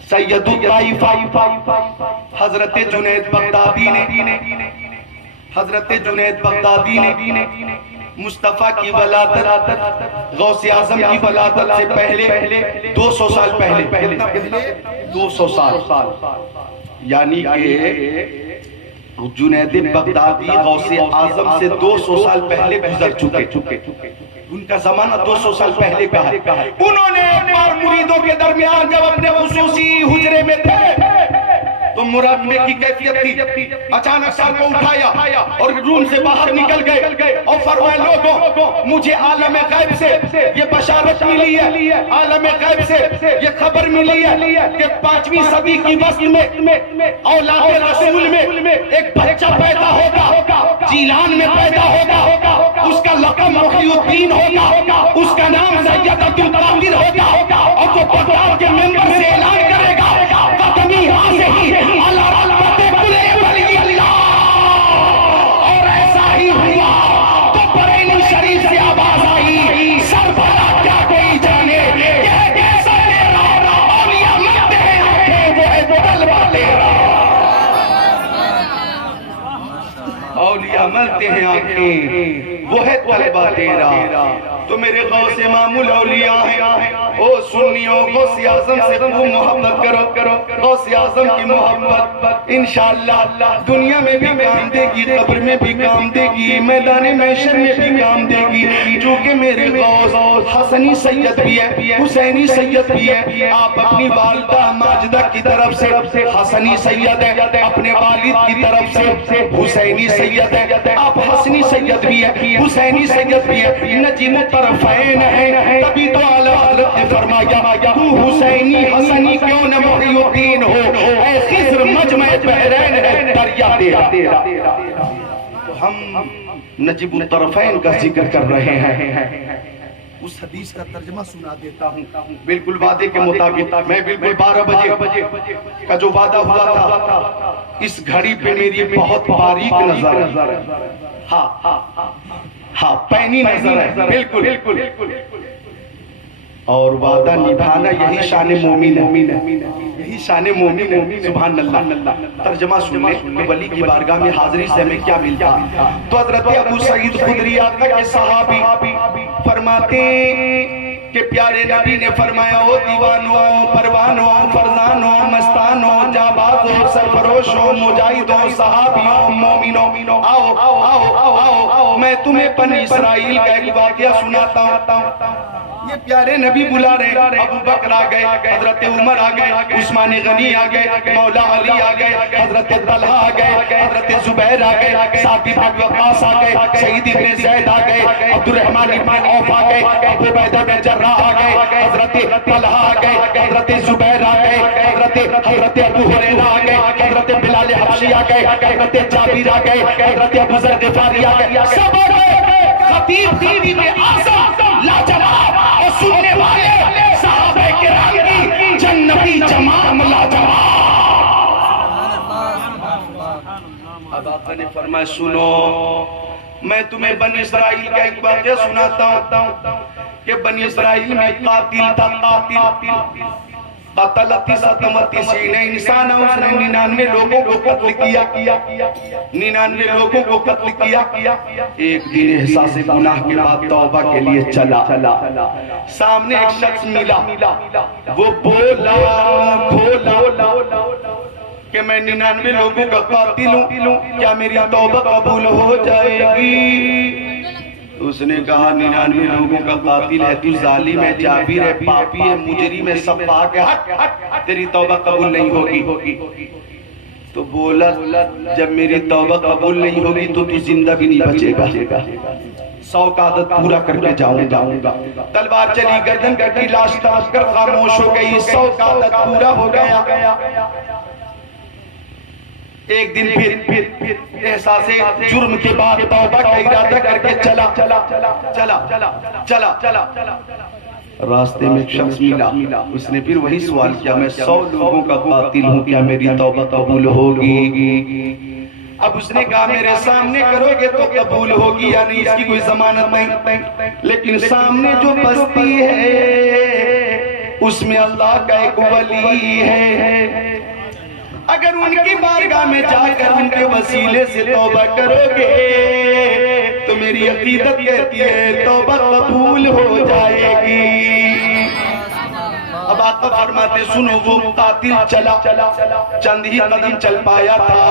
سید الطائفہ حضرت جنید بغدادی نے مصطفیٰ کی ولادت غوث اعظم کی ولادت سے پہلے 200 سال پہلے 200 سال یعنی کہ جنید بغدادی غوث اعظم سے 200 سال پہلے گزر چکے، ان کا زمانہ 200 سال پہلے کا ہے۔ انہوں نے ایک بار مریدوں کے درمیان جب اپنے خصوصی حجرے میں تھے تو مراقبے کی کیفیت تھی، اچانک سر کو اٹھایا اور روم سے باہر نکل گئے اور فرمایا لوگوں مجھے عالم غیب سے یہ بشارت ملی ہے، عالم غیب سے یہ خبر ملی ہے کہ 5ویں صدی کی وسط میں اولاد رسول میں ایک بچہ پیدا ہوگا، جیلان میں پیدا ہوگا، اس کا لقب محی الدین ہوگا، اس کا نام سید عبد القادر ہوگا، اور وہ بغداد کے منبر سے اعلان کرے گا قدمی حاضر ہی اللہ رحمت کل ولی اللہ، اور ایسا ہی ہوا تو بریلی شریف سے آواز آئی سر بھلا کیا کوئی جانے کہ کیسا تیرا اولیاء ملتے ہیں آنکھیں وہ ہے طلبہ تیرا، اولیاء ملتے ہیں آنکھیں وہ ہے طلبہ تیرا۔ تو میرے غوث امام الاولیاء ہیں، او سنیوں غوث اعظم سے خوب محبت کرو، غوث اعظم کی محبت انشاءاللہ دنیا میں بھی کام دے گی، قبر میں بھی کام دے گی، میدان محشر میں بھی کام دے گی، چونکہ میرے غوث حسنی سید بھی ہے، حسینی سید بھی ہے۔ آپ اپنی والدہ ماجدہ کی طرف سے حسنی سید ہے، اپنے والد کی طرف سے حسینی سید ہے، آپ حسنی سید بھی ہے، حسینی سید بھی ہے، نجم طرفین ہے، تبھی تو اعلیٰ حضرت نے فرمایا تو حسینی حسنی کیوں نہ محی الدین ہو، اے خضر مجمع بحرین ہے دریا تیرا۔ تو ہم نجم الطرفین کا ذکر کر رہے ہیں، اس حدیث کا ترجمہ سنا دیتا ہوں، بالکل وعدے کے مطابق میں بالکل 12 بجے کا جو وعدہ ہوا تھا اس گھڑی پہ میری بہت باریک نظر ہے، ہاں پینی نظر ہے، بالکل، اور وعدہ نبھانا یہی شان مومن ہے، یہی شان مومن ہے، سبحان اللہ۔ ترجمہ سننے کہ ولی کی بارگاہ میں حاضری سے ہمیں کیا ملتا۔ تو حضرت ابو سعید خدری آقا کے صحابی فرماتے کہ پیارے نبی نے فرمایا او دیوانوں، پروانوں، فرزانوں، مستانوں، جابازوں، سرفروشوں، مجاہدوں، صحابیوں، مومنوں، آؤ میں تمہیں بنی اسرائیل کا ایک واقعہ سناتا ہوں۔ یہ پیارے نبی بلا رہے، ابو بکر آ گئے، حضرت عمر آ گئے، عثمان غنی آ گئے، مولا علی آ گئے، حضرت طلحہ آ گئے، حضرت زبیر آ گئے، سعد بن وقاص آ گئے، سعید بن زید آ گئے، عبد الرحمن بن عوف آ گئے، ابو عبیدہ بن جراح آ گئے، حضرت طلحہ آ گئے، حضرت زبیر آ گئے، حضرت ابو ہریرہ آ گئے، حضرت بلال حبشی آ گئے، حضرت جابر آ گئے، حضرت ابو ذر غفاری آ گئے، سب آ گئے۔ خطیب خطیب اعظم لاجواب اور سننے والے صحابہ کرام کی جنتی جماعت لاجواب۔ اب آقا نے فرمایا سنو میں تمہیں بنی اسرائیل کا ایک واقعہ سناتا ہوں کہ بنی اسرائیل میں قاتل تھا، قتل 99 انسان، اس نے 99 لوگوں کو قتل کیا، 99 لوگوں کو قتل کیا۔ ایک دن احساس گناہ کے بعد توبہ کے لیے چلا، سامنے ایک شخص ملا، وہ بولا کہ میں 99 لوگوں کا قاتل ہوں، کیا میری توبہ قبول ہو جائے گی؟ اس نے کہا 99 لوگوں کا قاتل ہے، تو ظالم ہے، جابر ہے، پاپی ہے، مجرم ہے، سب پاک ہے، ہٹ، تیری توبہ قبول نہیں ہوگی۔ تو بولا جب میری توبہ قبول نہیں ہوگی تو تو زندہ بھی نہیں بچے گا، 100 کا عدد پورا کر کے جاؤں گا۔ تلوار چلی، گردن کٹی، لاش تاش کر خاموش ہو گئی، 100 کا عدد پورا ہو گیا۔ ایک دن پھر احساس جرم کے بعد توبہ کا ارادہ کر کے چلا۔ راستے میں ایک شخص ملا، اس نے پھر وہی سوال کیا میں 100 لوگوں کا قاتل ہوں، کیا میری توبہ قبول ہوگی؟ اب اس نے کہا میرے سامنے کرو گے تو قبول ہوگی، یعنی اس کی کوئی ضمانت نہیں، لیکن سامنے جو بستی ہے اس میں اللہ کا ایک ولی ہے، اگر ان کی بارگاہ میں جا کر ان کے وسیلے سے توبہ کرو گے تو میری عقیدت کہتی ہے توبہ قبول ہو جائے گی۔ اب آقا فرماتے سنو وہ قاتل چلا چند ہی قدم چل پایا تھا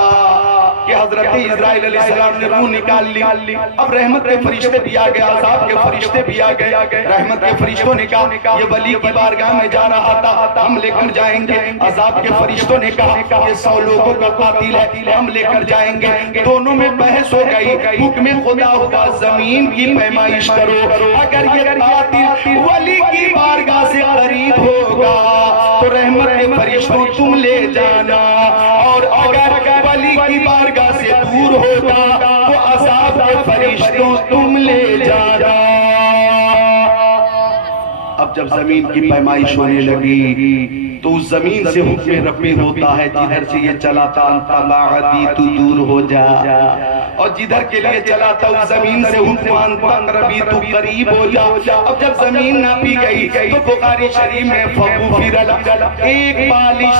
کہ حضرت اسرائیل علیہ السلام نے روح نکال لی. اب رحمت کے فرشتے بھی آ گئے, عذاب کے فرشتے بھی آ گئے. رحمت کے فرشتوں نے کہا یہ ولی کی بارگاہ میں جا رہا تھا, ہم لے کر جائیں گے. عذاب کے فرشتوں نے کہا یہ 100 لوگوں کا قاتل ہے, ہم لے کر جائیں گے. دونوں میں بحث ہو گئی. حکم خدا ہوگا زمین کی پیمائش کرو, اگر یہ قاتل ولی کی بارگاہ سے قریب ہوگا تو رحمت کے فرشتوں تم لے جانا, اور اگر ولی کی بارگاہ سے دور ہوگا تو عذاب کے فرشتوں تم لے جانا. اب جب زمین کی پیمائش ہونے لگی تو اس زمین سے حکم ربی ہوتا ہے, جدھر سے یہ چلا تھا انت بعدی تو دور ہو جا, اور جدھر کے لیے چلا تھا اس زمین سے حکم انت ربی تو قریب ہو جا. اب جب زمین ناپی گئی تو بخاری شریف میں فغفر لہ, ایک بالش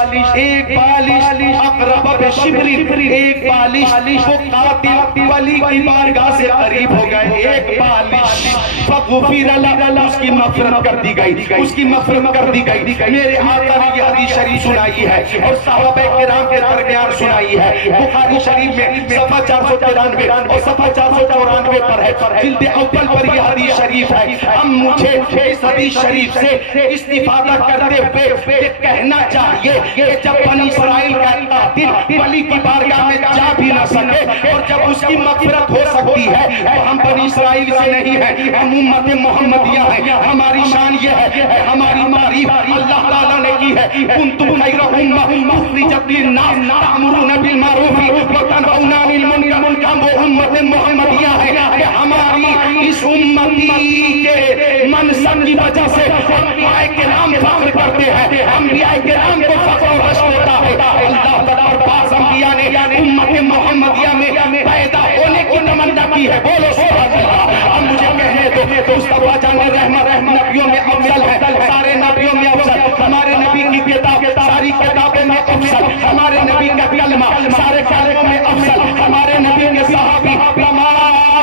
اقرب بشبر, ایک بالش وہ قاتل ولی کی بارگاہ سے قریب ہو گئے, ایک بالش فغفر لہ, اس کی مغفرت کر دی گئی, اس کی مغفرت کر دی گئی. میرے آقا نے یہ حدیث شریف سنائی ہے اور صحابہ کرام کے درمیان سنائی ہے. بخاری شریف میں صفحہ 493 اور صفحہ 494 پر ہے, جلد اول پر یہ حدیث شریف ہے. ہم مجھے اس حدیث شریف سے استفادہ کرتے ہوئے یہ کہنا چاہیے کہ جب بنی اسرائیل کا قاتل ولی کی بارگاہ میں جا بھی نہ سکے اور جب اس کی مغفرت ہو سکتی ہے تو ہم بنی اسرائیل سے نہیں ہیں, ہم امت محمدیہ ہیں. ہماری شان یہ ہے, ہماری تعریف اللہ تعالیٰ نے کی ہے, کنتم خیر امہ اخرجت للناس تأمرون بالمعروف وتنہون عن المنکر. ہم وہ امت محمدیہ ہیں کہ ہماری اس امتی کے منصب کی وجہ سے انبیاء کرام فخر کرتے ہیں, انبیاء کرام کو فخر و رشک ہوتا ہے. اللہ تعالیٰ اور بعض انبیاء نے امت محمدیہ میں پیدا ہونے کی تمنا کی ہے. بولو سبحان اللہ. اب مجھے کہنے دو مصطفیٰ جان رحمت نبیوں میں افضل ہے, سارے نبیوں میں افضل. ہمارے نبی کی کتاب ساری کتابیں میں افضل, ہمارے نبی کا کلمہ سارے کلموں میں افضل, ہمارے نبی کے صحابی تمام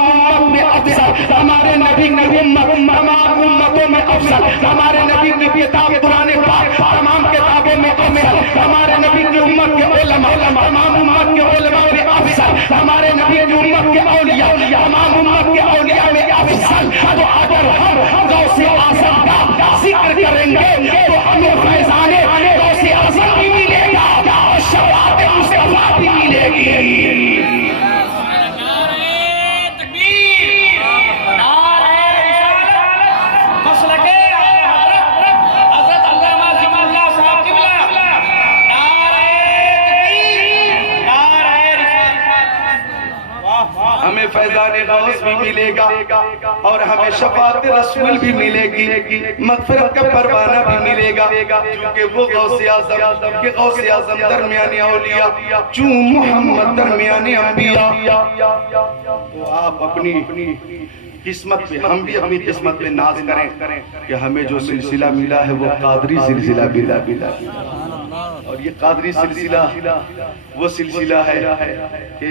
امت میں افضل, ہمارے نبی کی امت تمام امتوں میں افضل, ہمارے نبی کی کتاب قرآن پاک تمام کتابوں میں افضل, ہمارے نبی کی امت کے علماء تمام امت کے علماء میں افضل, ہمارے نبی کی امت کے اولیاء تمام امت کے اولیاء میں افضل. تو اگر ہم غوث اعظم کا ذکر کریں گے تو ہمیں فیضان غوث اعظم بھی ملے گا اور شفاعت مصطفیٰ بھی ملے گی. ہمیں فیضان غوث بھی ملے گا اور ہمیں شفاعت رسول بھی ملے گی, مغفرت کا پروانہ بھی ملے گا, کیونکہ وہ غوث اعظم درمیان اولیاء, چون محمد درمیان انبیاء. تو آپ اپنی قسمت پہ, ہم بھی اپنی قسمت پہ ناز کریں کہ ہمیں جو سلسلہ ملا ہے وہ قادری سلسلہ ملا, اور یہ قادری سلسلہ وہ سلسلہ ہے کہ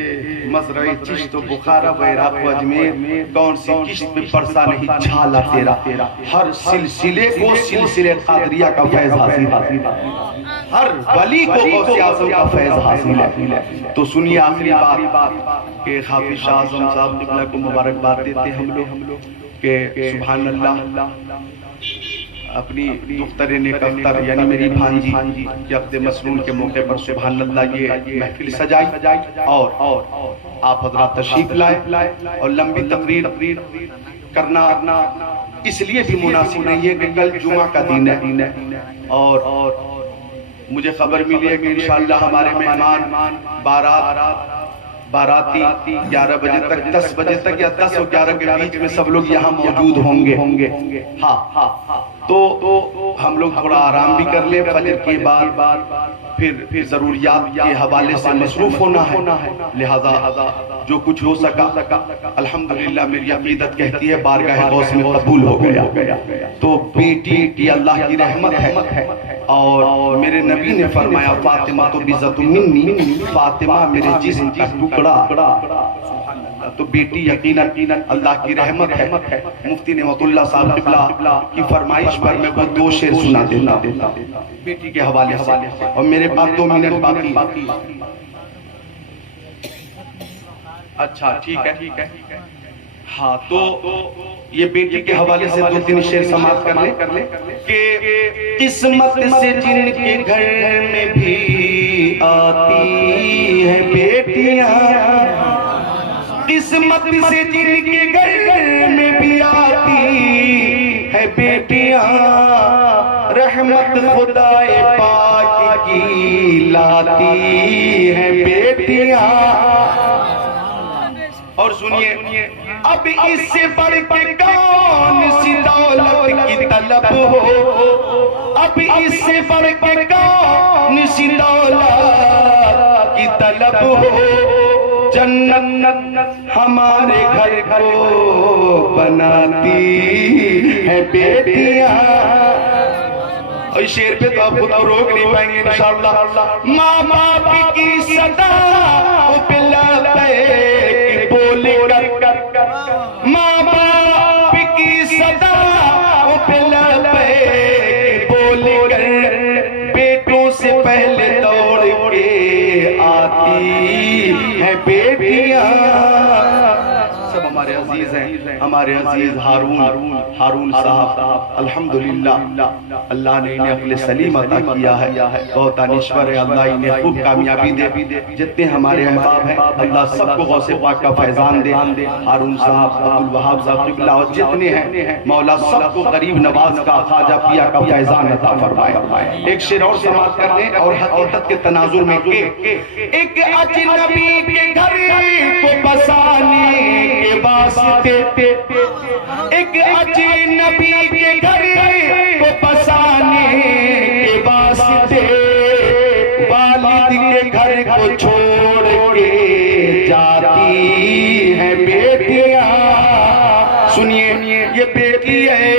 مزرعِ چشت و بخارا و عراق و اجمیر کون سی کشت میں برسا نہیں چھالا تیرا, ہر سلسلے کو سلسلے قادریہ کا فیض حاصل ہے, ہر ولی کو غوث اعظم کا فیض حاصل ہے. تو سنیے آخری بات کہ حافظ شاہ اعظم صاحب قبلہ کو مبارکباد دیتے ہم لوگ کہ سبحان اللہ. اپنی دختر نیک اختر یعنی میری بھانجی کے عقد مسنون کے موقع پر سبحان اللہ یہ محفل سجائی اور آپ حضرات تشریف لائے, اور لمبی تقریر کرنا اس لیے بھی مناسب نہیں ہے کہ کل جمعہ کا دن ہے, اور مجھے خبر ملی ہے کہ انشاءاللہ ہمارے مہمان باراتی 11 بجے تک 10 بجے تک یا 10 اور 11 کے بیچ میں سب لوگ یہاں موجود ہوں گے. ہاں تو ہم لوگ تھوڑا آرام بھی کر لیں, فجر کے بعد پھر ضروریات کے حوالے سے مصروف ہونا ہے, لہذا جو کچھ ہو سکا الحمدللہ میری عقیدت کہتی ہے بارگاہ غوث میں قبول ہو گیا. تو بیٹی یہ اللہ کی رحمت ہے, اور میرے نبی نے فرمایا فاطمہ تو بذات منی, فاطمہ میرے جسم کا ٹکڑا. تو بیٹی یقیناً اللہ کی رحمت ہے. مفتی نعمت اللہ صاحب قبلہ کی فرمائش پر میں وہ 2 شعر سنا دیتا بیٹی کے حوالے سے, اور میرے پاس 2 منٹ باقی. اچھا ٹھیک ہے. ہاں تو یہ بیٹی کے حوالے سے 2-3 شعر سماعت کر لیں کہ قسمت سے جن کے گھر میں بھی آتی ہے بیٹیاں, قسمت سے جن کے گھر میں بھی آتی ہے بیٹیاں, رحمت خدائے پاک کی لاتی ہے بیٹیاں. اور سنیے, اب اس سے بڑھ کے کون سی دولت کی طلب ہو, اب اس سے بڑھ کے کون سی دولت کی طلب ہو, جنت ہمارے گھر کو بناتی ہے بیٹیاں. اور شعر پہ تو آپ خود کو روک نہیں پائیں گے انشاءاللہ. ماں باپ کی صدا پہ لبیک بولے کر, ماں باپ کی صدا پہ لبیک بولے کر, بیٹوں سے پہلے دوڑ کے آتی ہے بیٹیاں. سب ہمارے عزیز ہیں, ہمارے عزیز ہارون صاحب الحمدللہ اللہ نے انہیں عقل سلیم عطا کیا ہے, بہت دانشور ہے, اللہ انہیں خوب کامیابی دے. جتنے ہمارے احباب ہیں اللہ سب کو غوث پاک کا فیضان دے. ہارون صاحب, عبدالوہاب صاحب قبلہ اور جتنے ہیں مولا سب کو غریب نواز کا, خواجہ پیا کا فیضان عطا فرمائے. ایک شعر اور سماعت کر لیں اور حقیقت کے تناظر میں کہ ایک اجنبی کے گھر کو بسانے کے واسطے, ایک اجنبی کے گھر کو بسانے کے واسطے, والد کے گھر کو چھوڑ کے جاتی ہیں بیٹیاں. سنیے, یہ بیٹی ہے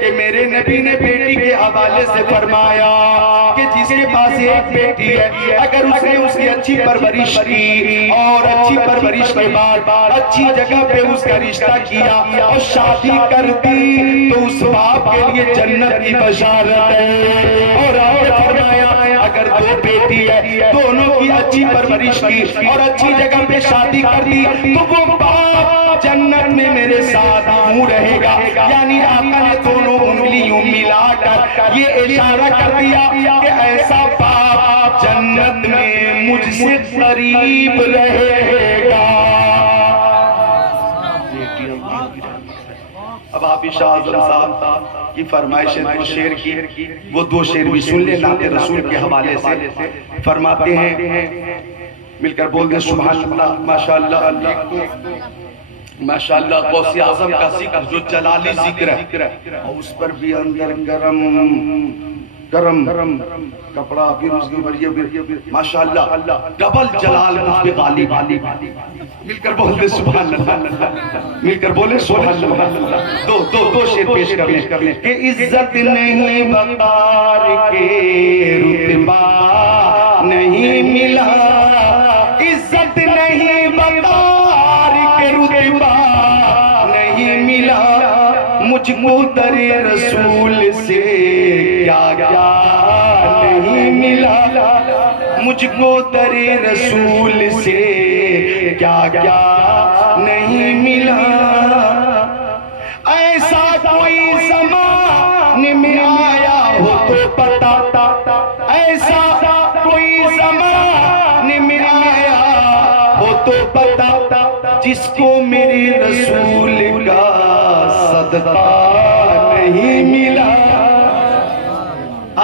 کہ میرے نبی نے بیٹی کے حوالے سے فرمایا کہ جس کے پاس ایک بیٹی ہے, اگر اس نے اس کی اچھی پرورش کی اور اچھی پرورش کے بعد اچھی جگہ پہ اس کا رشتہ کیا اور شادی کر دی تو اس باپ کے لیے جنت کی بشارت ہے. اور فرمایا اگر 2 بیٹی ہے, دونوں کی اچھی پرورش کی اور اچھی جگہ پہ شادی کر دی تو وہ باپ جنت میں میرے ساتھ رہے گا. یعنی آقا نے دونوں انگلیوں ملا کر یہ اشارہ کر دیا کہ ایسا باپ جنت میں مجھ سے قریب رہے گا. اب آپ شاہ اعظم صاحب کی فرمائش 2 شعر کی, وہ 2 شعر بھی سن لیں نعت رسول کے حوالے سے. فرماتے ہیں, مل کر بول دیں سبحان اللہ. ماشاءاللہ ماشاءاللہ غوث اعظم کا ذکر جو جلالی ذکر ہے, اور اس پر بھی اندر گرم کپڑا, پھر اس کے اوپر یہ ماشاءاللہ ڈبل جلال مجھ پہ غالب. مل کر بول دیں سبحان اللہ, مل کر بولیں سبحان اللہ. 2 شعر پیش کر لیں کہ عزت نہیں وقار کے رتبہ نہیں ملا, عزت نہیں وقار کے رتبہ نہیں ملا, مجھ کو در رسول سے کیا کیا نہیں ملا, مجھ کو در رسول سے کیا کیا نہیں ملا. ایسا کوئی زمانے میں آیا ہو تو پتا, ایسا کوئی زمانے میں آیا ہو تو پتا, جس کو میرے رسول کا صدقہ نہیں ملا.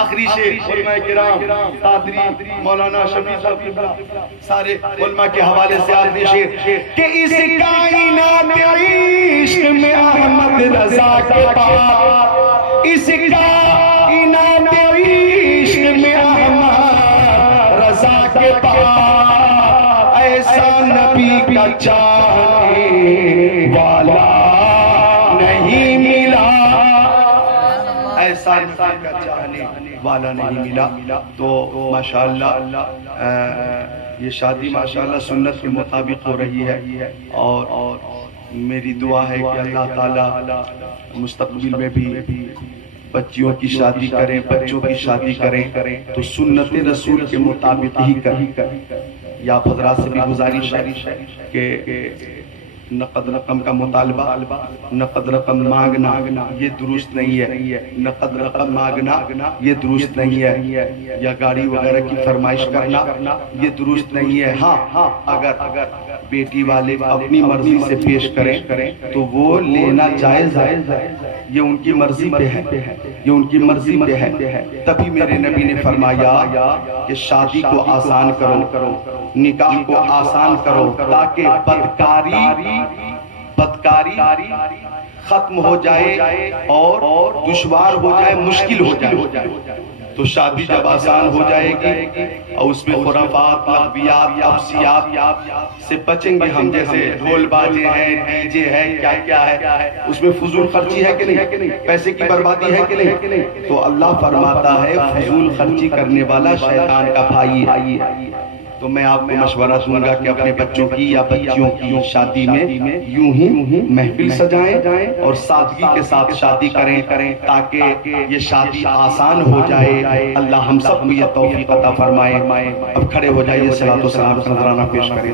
آخری شعر علماء کرام قادری مولانا شفیع صاحب قبلہ سارے علماء کے حوالے سے آخری شعر کہ اس کائنات عشق میں احمد رضا کے پاس, اس کائنات عشق میں احمد رضا کے پاس ایسا نبی کا چاہنے والا نہیں ملا, ایسا انسان کا چاہنے والا نہیں ملا. تو ماشاءاللہ یہ شادی ماشاءاللہ سنت کے مطابق ہو رہی ہے، اور میری دعا ہے کہ اللہ تعالیٰ مستقبل میں بھی بچیوں کی شادی کریں، بچوں کی شادی کریں تو سنت رسول کے مطابق ہی کریں۔ یا حضرات سے بھی گزارش ہے کہ نقد رقم کا مطالبہ، نقد رقم مانگنا یہ درست نہیں ہے، نقد رقم مانگنا یہ درست نہیں ہے، یا گاڑی وغیرہ کی فرمائش کرنا یہ درست نہیں ہے۔ ہاں اگر بیٹی والے اپنی مرضی سے پیش کریں تو وہ لینا جائز ہے، یہ ان کی مرضی پہ ہے، یہ ان کی مرضی پہ ہے۔ تبھی میرے نبی نے فرمایا کہ شادی کو آسان کرو، نکاح کو آسان کرو، تاکہ بدکاری ختم ہو جائے اور دشوار ہو جائے، مشکل ہو جائے۔ تو شادی جب آسان ہو جائے گی اور اس میں خرافات، لغویات، ابسیات سے بچیں گے ہم، جیسے ڈھول باجے ہیں، ڈی جے ہے، کیا ہے، اس میں فضول خرچی ہے کہ نہیں، پیسے کی بربادی ہے کہ نہیں، تو اللہ فرماتا ہے فضول خرچی کرنے والا شیطان کا بھائی ہے۔ تو میں آپ کو مشورہ دوں گا کہ اپنے بچوں کی یا بچیوں کی شادی میں یوں ہی محفل سجائیں اور سادگی کے ساتھ شادی کریں تاکہ یہ شادی آسان ہو جائے۔ اللہ ہم سب کو یہ توفیق عطا فرمائے۔ اب کھڑے ہو جائیے، صلاۃ و سلام نذرانہ پیش کریں۔